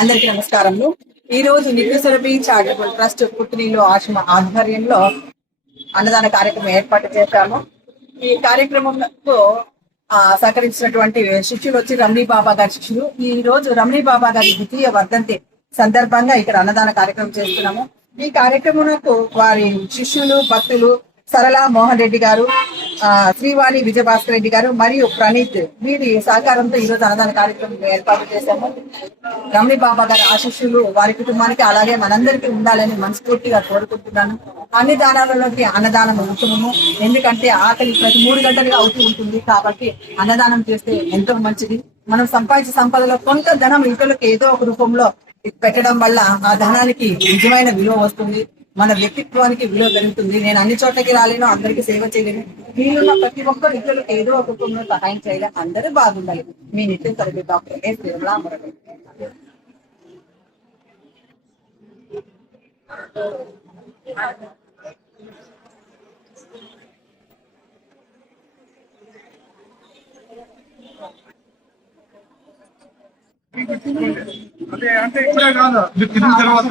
అందరికీ నమస్కారములు. ఈ రోజు నిత్యసురభి చారిటబుల్ ట్రస్ట్ పుట్టినీళ్ళు ఆశ్రమ ఆధ్వర్యంలో అన్నదాన కార్యక్రమం ఏర్పాటు చేశాము. ఈ కార్యక్రమంలో సహకరించినటువంటి శిష్యులు వచ్చి రమణీ బాబా గారి శిష్యులు. ఈ రోజు రమణీ బాబా గారి ద్వితీయ వర్ధంతి సందర్భంగా ఇక్కడ అన్నదాన కార్యక్రమం చేస్తున్నాము. ఈ కార్యక్రమంకు వారి శిష్యులు, భక్తులు సరళ మోహన్ రెడ్డి గారు, శ్రీవాణి విజయభాస్కర్ రెడ్డి గారు మరియు ప్రణీత్ వీరి సహకారంతో ఈ రోజు అన్నదాన కార్యక్రమం ఏర్పాటు చేశాము. రమణి బాబా గారి ఆశీస్సులు వారి కుటుంబానికి అలాగే మనందరికీ ఉండాలని మనస్ఫూర్తిగా కోరుకుంటున్నాను. అన్ని దానాలలోకి అన్నదానం ఉత్తమము. ఎందుకంటే ఆకలి ప్రతి 3 గంటలుగా అవుతూ ఉంటుంది. కాబట్టి అన్నదానం చేస్తే ఎంతో మంచిది. మనం సంపాదించే సంపదలో కొంత ధనం ఇతరులకు ఏదో ఒక రూపంలో పెట్టడం వల్ల ఆ ధనానికి నిజమైన విలువ వస్తుంది. మన వ్యక్తిత్వానికి విలువ పెరుగుతుంది. నేను అన్ని చోట్లకి రాలేను, అందరికీ సేవ చేయలేను. వీళ్ళున్న ప్రతి ఒక్కరు ఇతరులకు ఏదో ఒక రూపంలో సహాయం చేయాలి. అందరూ బాగుండాలి. మీ నిత్యం తరగతి డాక్టర్ ఎస్ నిర్మలా మురళి. అంటే ఇప్పుడే కాదు, తిరిగిన తర్వాత